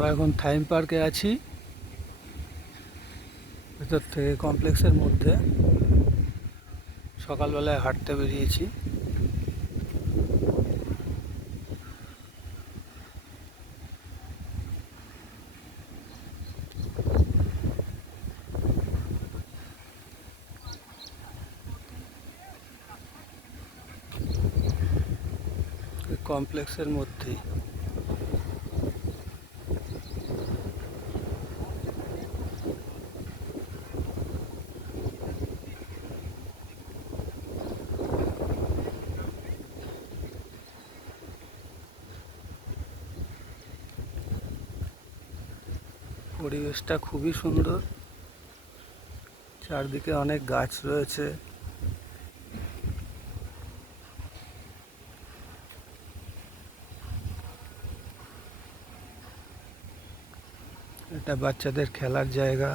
আমরা এখন থাইম পার্কে আছি, ভেতর থেকে কমপ্লেক্সের মধ্যে। সকালবেলায় হাঁটতে বেরিয়েছি। কমপ্লেক্সের মধ্যেই পরিবেশটা খুবই সুন্দর। চারদিকে অনেক গাছ রয়েছে। এটা বাচ্চাদের খেলার জায়গা।